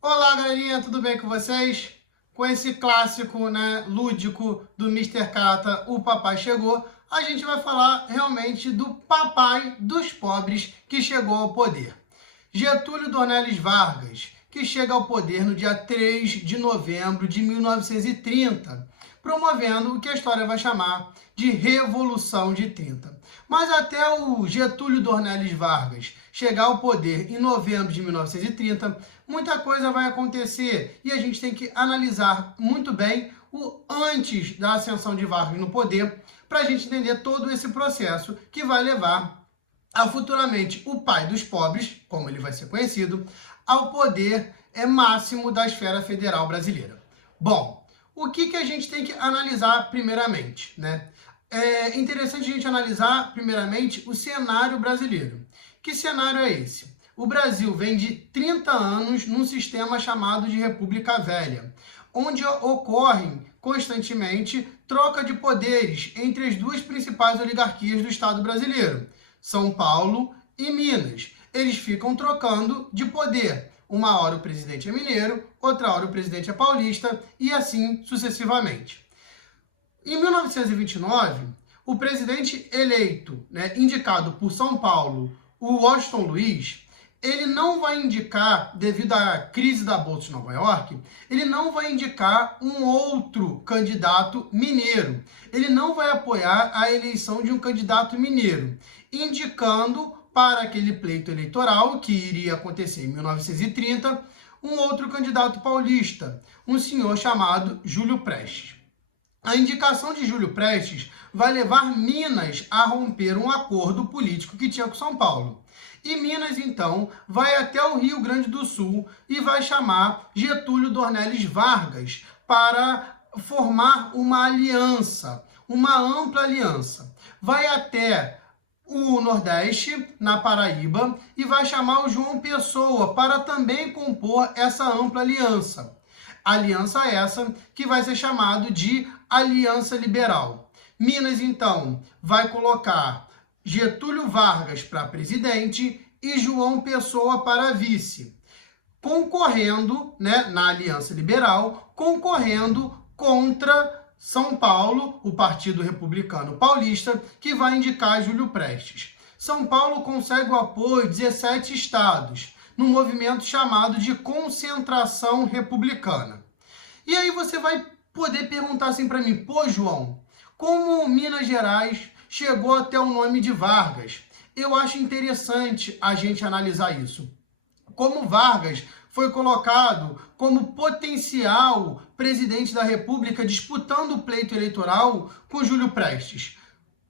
Olá, galerinha, tudo bem com vocês? Com esse clássico, lúdico do Mr. Catra, O Papai Chegou, a gente vai falar realmente do papai dos pobres que chegou ao poder. Getúlio Dornelles Vargas, que chega ao poder no dia 3 de novembro de 1930, promovendo o que a história vai chamar de Revolução de 30. Mas até o Getúlio Dornelles Vargas chegar ao poder em novembro de 1930, muita coisa vai acontecer e a gente tem que analisar muito bem o antes da ascensão de Vargas no poder para a gente entender todo esse processo que vai levar a futuramente o pai dos pobres, como ele vai ser conhecido, ao poder máximo da esfera federal brasileira. Bom, o que a gente tem que analisar primeiramente, É interessante a gente analisar primeiramente o cenário brasileiro. Que cenário é esse? O Brasil vem de 30 anos num sistema chamado de República Velha, onde ocorrem constantemente troca de poderes entre as duas principais oligarquias do Estado brasileiro, São Paulo e Minas. Eles ficam trocando de poder. Uma hora o presidente é mineiro, outra hora o presidente é paulista e assim sucessivamente. Em 1929, o presidente eleito, indicado por São Paulo, o Washington Luiz, ele não vai indicar, devido à crise da Bolsa de Nova York, ele não vai indicar um outro candidato mineiro. Ele não vai apoiar a eleição de um candidato mineiro, indicando para aquele pleito eleitoral, que iria acontecer em 1930, um outro candidato paulista, um senhor chamado Júlio Prestes. A indicação de Júlio Prestes vai levar Minas a romper um acordo político que tinha com São Paulo. E Minas, então, vai até o Rio Grande do Sul e vai chamar Getúlio Dornelles Vargas para formar uma aliança, uma ampla aliança. Vai até o Nordeste, na Paraíba, e vai chamar o João Pessoa para também compor essa ampla aliança. Aliança essa que vai ser chamado de Aliança Liberal. Minas, então, vai colocar Getúlio Vargas para presidente e João Pessoa para vice, concorrendo, na Aliança Liberal, concorrendo contra São Paulo, o Partido Republicano Paulista, que vai indicar Júlio Prestes. São Paulo consegue o apoio de 17 estados, num movimento chamado de Concentração Republicana. E aí você vai poder perguntar assim para mim, pô, João, como Minas Gerais chegou até o nome de Vargas? Eu acho interessante a gente analisar isso. Como Vargas foi colocado como potencial presidente da República disputando o pleito eleitoral com Júlio Prestes.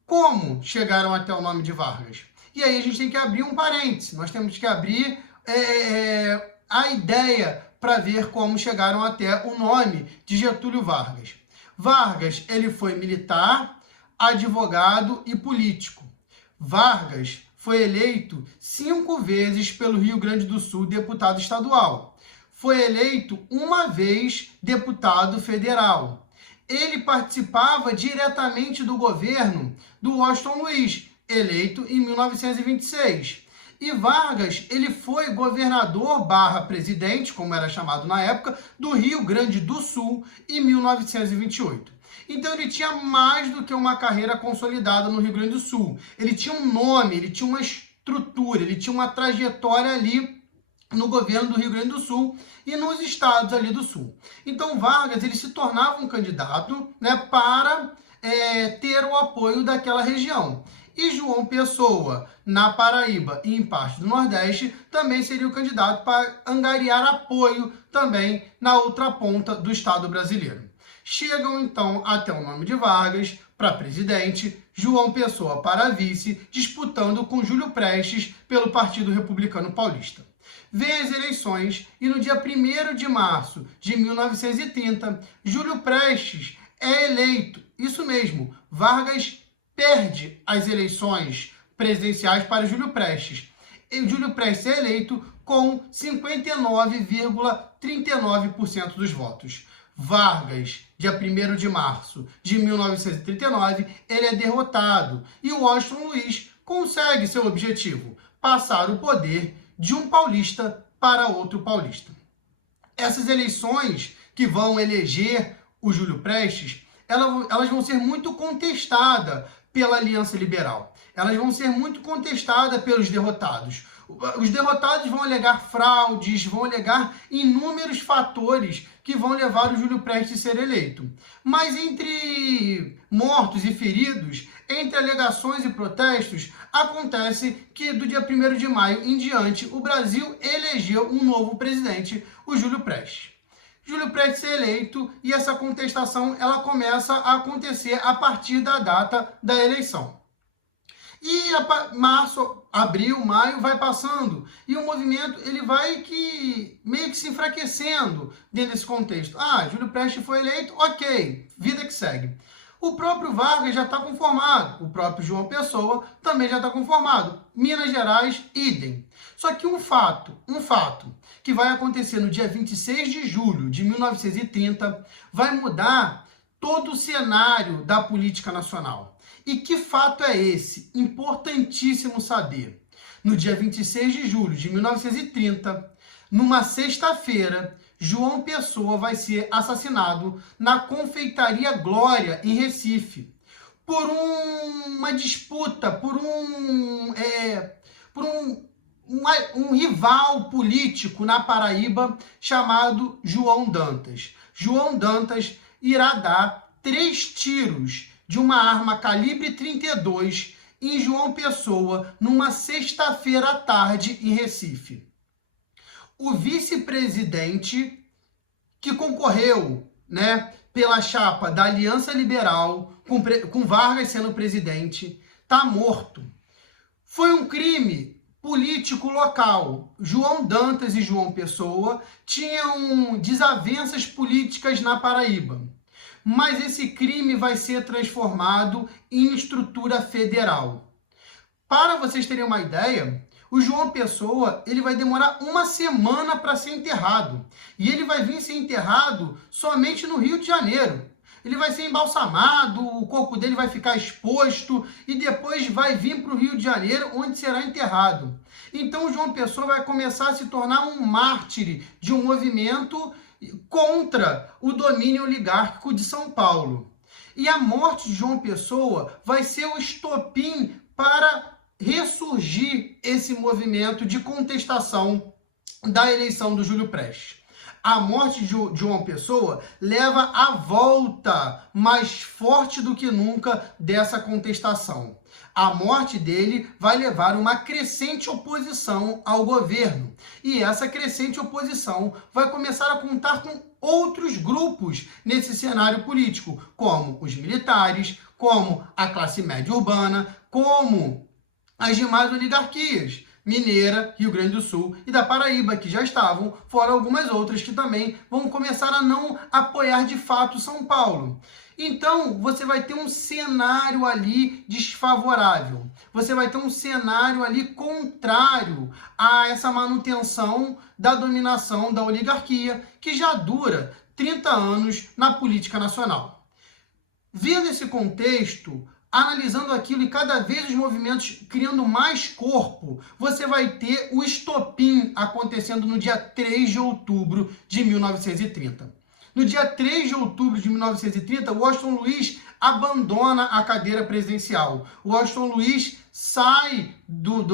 Como chegaram até o nome de Vargas? E aí a gente tem que abrir um parêntese. Nós temos que abrir a ideia para ver como chegaram até o nome de Getúlio Vargas. Vargas, ele foi militar, advogado e político. Vargas foi eleito 5 vezes pelo Rio Grande do Sul deputado estadual. Foi eleito uma vez deputado federal. Ele participava diretamente do governo do Washington Luiz, eleito em 1926. E Vargas, ele foi governador/presidente, como era chamado na época, do Rio Grande do Sul em 1928. Então ele tinha mais do que uma carreira consolidada no Rio Grande do Sul. Ele tinha um nome, ele tinha uma estrutura, ele tinha uma trajetória ali no governo do Rio Grande do Sul e nos estados ali do Sul. Então Vargas, ele se tornava um candidato, para ter o apoio daquela região. E João Pessoa, na Paraíba e em parte do Nordeste, também seria o candidato para angariar apoio também na outra ponta do Estado brasileiro. Chegam, então, até o nome de Vargas para presidente, João Pessoa para vice, disputando com Júlio Prestes pelo Partido Republicano Paulista. Vem as eleições e no dia 1º de março de 1930, Júlio Prestes é eleito. Isso mesmo, Vargas perde as eleições presidenciais para Júlio Prestes. E Júlio Prestes é eleito com 59,39% dos votos. Vargas, dia 1º de março de 1939, ele é derrotado e o Washington Luiz consegue seu objetivo, passar o poder de um paulista para outro paulista. Essas eleições que vão eleger o Júlio Prestes, elas vão ser muito contestadas pela Aliança Liberal. Elas vão ser muito contestadas pelos derrotados. Os derrotados vão alegar fraudes, vão alegar inúmeros fatores que vão levar o Júlio Prestes a ser eleito. Mas entre mortos e feridos, entre alegações e protestos, acontece que do dia 1º de maio em diante, o Brasil elegeu um novo presidente, o Júlio Prestes. Júlio Prestes é eleito e essa contestação ela começa a acontecer a partir da data da eleição. E março, abril, maio vai passando e o movimento ele vai meio que se enfraquecendo dentro desse contexto. Júlio Prestes foi eleito, ok, vida que segue. O próprio Vargas já está conformado, o próprio João Pessoa também já está conformado. Minas Gerais, idem. Só que um fato que vai acontecer no dia 26 de julho de 1930 vai mudar todo o cenário da política nacional. E que fato é esse? Importantíssimo saber. No dia 26 de julho de 1930, numa sexta-feira, João Pessoa vai ser assassinado na Confeitaria Glória, em Recife, por uma disputa, por um rival político na Paraíba chamado João Dantas. João Dantas irá dar 3 tiros de uma arma calibre 32 em João Pessoa numa sexta-feira à tarde em Recife. O vice-presidente que concorreu, pela chapa da Aliança Liberal, com Vargas sendo presidente, está morto. Foi um crime político local. João Dantas e João Pessoa tinham desavenças políticas na Paraíba. Mas esse crime vai ser transformado em estrutura federal. Para vocês terem uma ideia, o João Pessoa ele vai demorar 1 semana para ser enterrado. E ele vai vir ser enterrado somente no Rio de Janeiro. Ele vai ser embalsamado, o corpo dele vai ficar exposto e depois vai vir para o Rio de Janeiro, onde será enterrado. Então o João Pessoa vai começar a se tornar um mártir de um movimento contra o domínio oligárquico de São Paulo. E a morte de João Pessoa vai ser o estopim para ressurgir esse movimento de contestação da eleição do Júlio Prestes. A morte de João Pessoa leva à volta mais forte do que nunca dessa contestação. A morte dele vai levar uma crescente oposição ao governo. E essa crescente oposição vai começar a contar com outros grupos nesse cenário político, como os militares, como a classe média urbana, como as demais oligarquias, Mineira, Rio Grande do Sul e da Paraíba, que já estavam, fora algumas outras que também vão começar a não apoiar de fato São Paulo. Então, você vai ter um cenário ali desfavorável. Você vai ter um cenário ali contrário a essa manutenção da dominação da oligarquia, que já dura 30 anos na política nacional. Vendo esse contexto, analisando aquilo e cada vez os movimentos criando mais corpo, você vai ter o estopim acontecendo no dia 3 de outubro de 1930. No dia 3 de outubro de 1930, Washington Luiz abandona a cadeira presidencial. Washington Luiz sai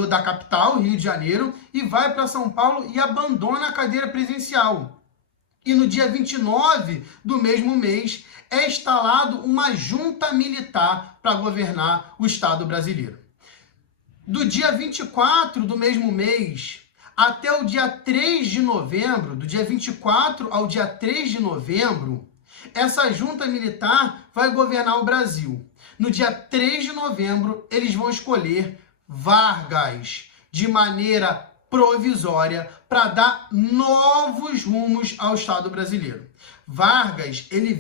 da capital, Rio de Janeiro, e vai para São Paulo e abandona a cadeira presidencial. E no dia 29 do mesmo mês, é instalado uma junta militar para governar o Estado brasileiro. Do dia 24 do mesmo mês até o dia 3 de novembro, do dia 24 ao dia 3 de novembro, essa junta militar vai governar o Brasil. No dia 3 de novembro, eles vão escolher Vargas de maneira provisória para dar novos rumos ao Estado brasileiro. Vargas, ele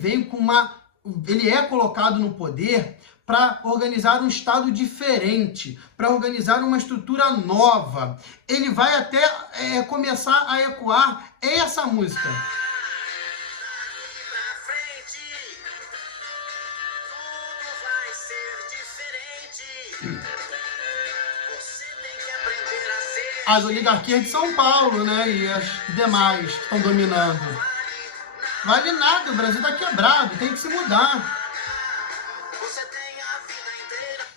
é colocado no poder para organizar um Estado diferente, para organizar uma estrutura nova. Ele vai até começar a ecoar essa música. As oligarquias de São Paulo, né, e as demais que estão dominando. Vale nada, o Brasil está quebrado, tem que se mudar.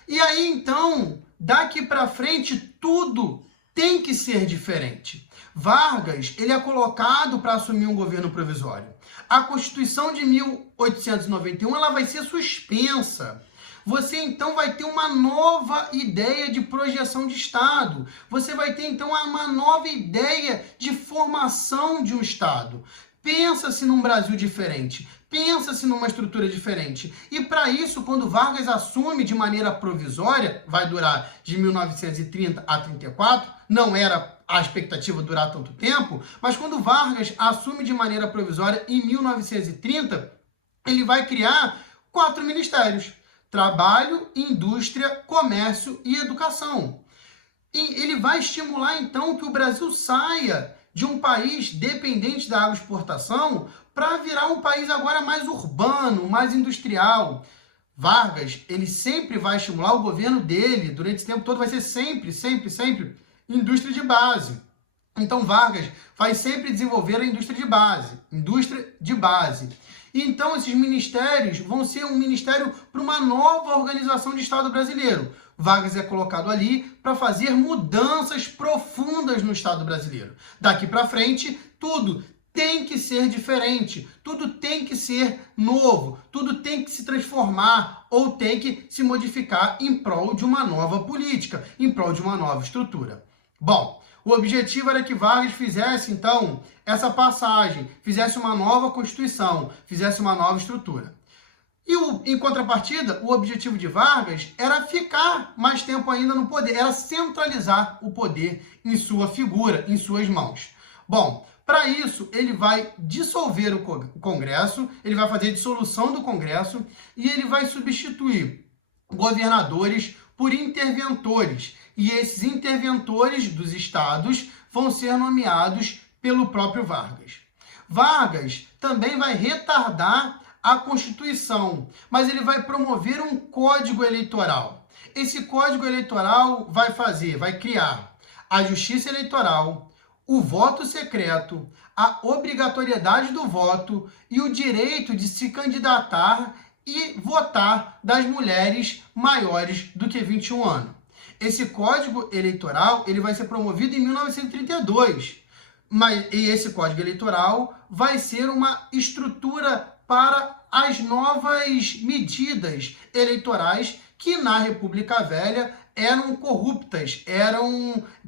E aí, então, daqui para frente, tudo tem que ser diferente. Vargas, ele é colocado para assumir um governo provisório. A Constituição de 1891, ela vai ser suspensa. Você, então, vai ter uma nova ideia de projeção de Estado. Você vai ter, então, uma nova ideia de formação de um Estado. Pensa-se num Brasil diferente. Pensa-se numa estrutura diferente. E, para isso, quando Vargas assume de maneira provisória, vai durar de 1930 a 34, não era a expectativa durar tanto tempo, mas quando Vargas assume de maneira provisória em 1930, ele vai criar 4 ministérios: Trabalho, Indústria, Comércio e Educação. E ele vai estimular, então, que o Brasil saia de um país dependente da agroexportação para virar um país agora mais urbano, mais industrial. Vargas, ele sempre vai estimular o governo dele, durante esse tempo todo, vai ser sempre indústria de base. Então, Vargas vai sempre desenvolver a indústria de base. Então, esses ministérios vão ser um ministério para uma nova organização de Estado brasileiro. Vargas é colocado ali para fazer mudanças profundas no Estado brasileiro. Daqui para frente, tudo tem que ser diferente, tudo tem que ser novo, tudo tem que se transformar ou tem que se modificar em prol de uma nova política, em prol de uma nova estrutura. Bom, o objetivo era que Vargas fizesse, então, essa passagem, fizesse uma nova Constituição, fizesse uma nova estrutura. E, em contrapartida, o objetivo de Vargas era ficar mais tempo ainda no poder, era centralizar o poder em sua figura, em suas mãos. Bom, para isso, ele vai dissolver o Congresso, ele vai fazer a dissolução do Congresso e ele vai substituir governadores por interventores. E esses interventores dos estados vão ser nomeados pelo próprio Vargas. Vargas também vai retardar a Constituição, mas ele vai promover um código eleitoral. Esse código eleitoral vai criar a justiça eleitoral, o voto secreto, a obrigatoriedade do voto e o direito de se candidatar e votar das mulheres maiores do que 21 anos. Esse código eleitoral ele vai ser promovido em 1932, e esse código eleitoral vai ser uma estrutura para as novas medidas eleitorais que na República Velha eram corruptas,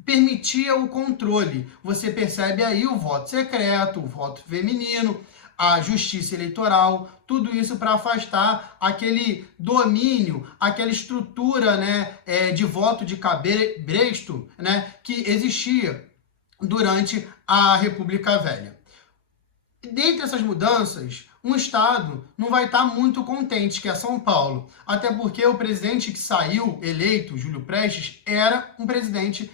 permitia o controle. Você percebe aí o voto secreto, o voto feminino, a justiça eleitoral, tudo isso para afastar aquele domínio, aquela estrutura, né, de voto de cabresto, né, que existia durante a República Velha. Dentre essas mudanças, um estado não vai estar muito contente, que é São Paulo. Até porque o presidente que saiu eleito, Júlio Prestes, era um presidente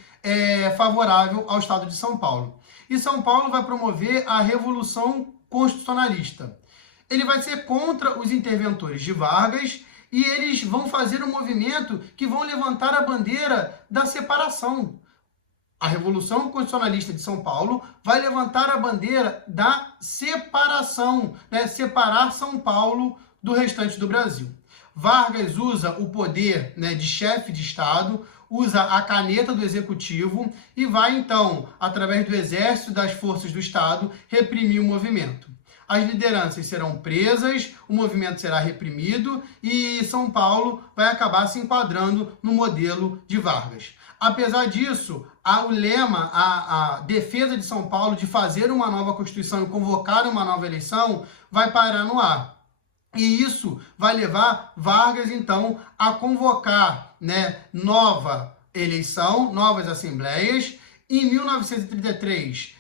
favorável ao estado de São Paulo. E São Paulo vai promover a Revolução Constitucionalista. Ele vai ser contra os interventores de Vargas e eles vão fazer um movimento que vão levantar a bandeira da separação. A Revolução Constitucionalista de São Paulo vai levantar a bandeira da separação, né? Separar São Paulo do restante do Brasil. Vargas usa o poder, né, de chefe de Estado, usa a caneta do Executivo e vai, então, através do Exército e das forças do Estado, reprimir o movimento. As lideranças serão presas, o movimento será reprimido e São Paulo vai acabar se enquadrando no modelo de Vargas. Apesar disso, o lema, a defesa de São Paulo de fazer uma nova Constituição e convocar uma nova eleição vai parar no ar. E isso vai levar Vargas, então, a convocar, né, nova eleição, novas assembleias. Em 1933,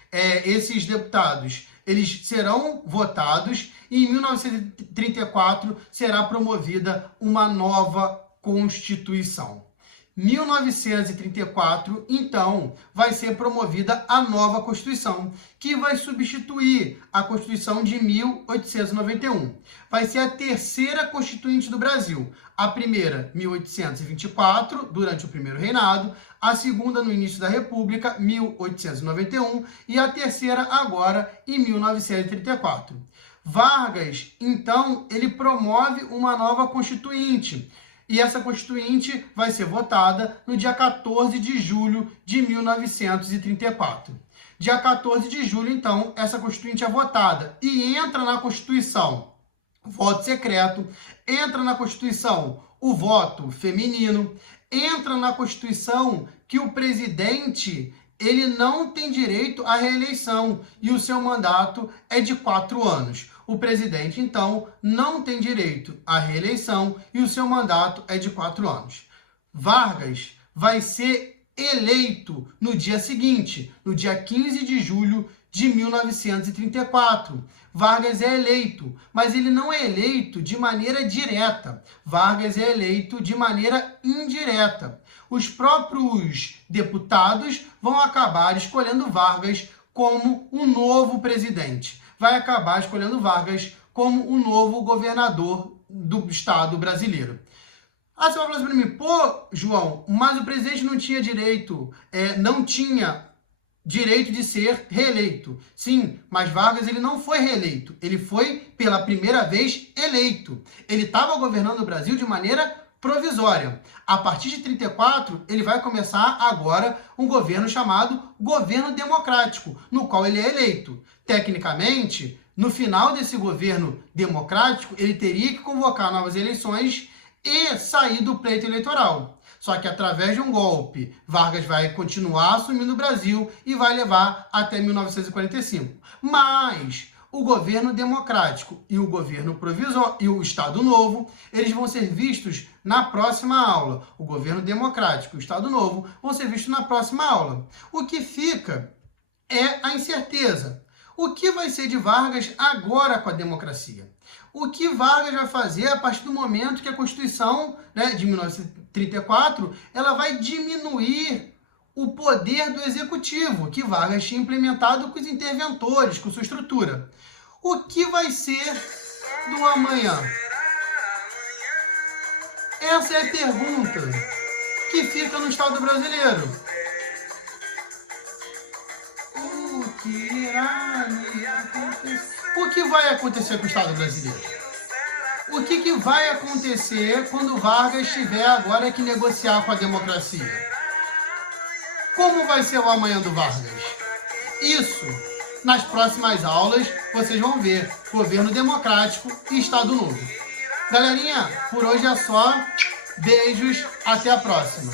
esses deputados Eles serão votados e em 1934 será promovida uma nova Constituição. 1934, então, vai ser promovida a nova Constituição, que vai substituir a Constituição de 1891. Vai ser a terceira Constituinte do Brasil. A primeira, 1824, durante o primeiro reinado, a segunda no início da República, 1891, e a terceira agora, em 1934. Vargas, então, ele promove uma nova Constituinte, e essa Constituinte vai ser votada no dia 14 de julho de 1934. Dia 14 de julho, então, essa Constituinte é votada e entra na Constituição voto secreto, entra na Constituição o voto feminino, entra na Constituição que o presidente ele não tem direito à reeleição e o seu mandato é de 4 anos. O presidente, então, não tem direito à reeleição e o seu mandato é de 4 anos. Vargas vai ser eleito no dia seguinte, no dia 15 de julho de 1934. Vargas é eleito, mas ele não é eleito de maneira direta. Vargas é eleito de maneira indireta. Os próprios deputados vão acabar escolhendo Vargas como o novo presidente. Vai acabar escolhendo Vargas como o novo governador do Estado brasileiro. Ah, você vai falar assim para mim, pô, João, mas o presidente não tinha direito de ser reeleito. Sim, mas Vargas ele não foi reeleito. Ele foi, pela primeira vez, eleito. Ele estava governando o Brasil de maneira provisória. A partir de 34, ele vai começar agora um governo chamado governo democrático, no qual ele é eleito. Tecnicamente, no final desse governo democrático, ele teria que convocar novas eleições e sair do pleito eleitoral. Só que através de um golpe, Vargas vai continuar assumindo o Brasil e vai levar até 1945. Mas o governo democrático e o governo provisório e o Estado Novo, eles vão ser vistos na próxima aula. O governo democrático e o Estado Novo vão ser vistos na próxima aula. O que fica é a incerteza. O que vai ser de Vargas agora com a democracia? O que Vargas vai fazer a partir do momento que a Constituição, de 1934, ela vai diminuir o poder do Executivo, que Vargas tinha implementado com os interventores, com sua estrutura. O que vai ser do amanhã? Essa é a pergunta que fica no Estado brasileiro. O que vai acontecer com o Estado brasileiro? O que vai acontecer quando Vargas tiver agora que negociar com a democracia? Como vai ser o amanhã do Vargas? Isso, nas próximas aulas, vocês vão ver governo democrático e Estado Novo. Galerinha, por hoje é só. Beijos, até a próxima.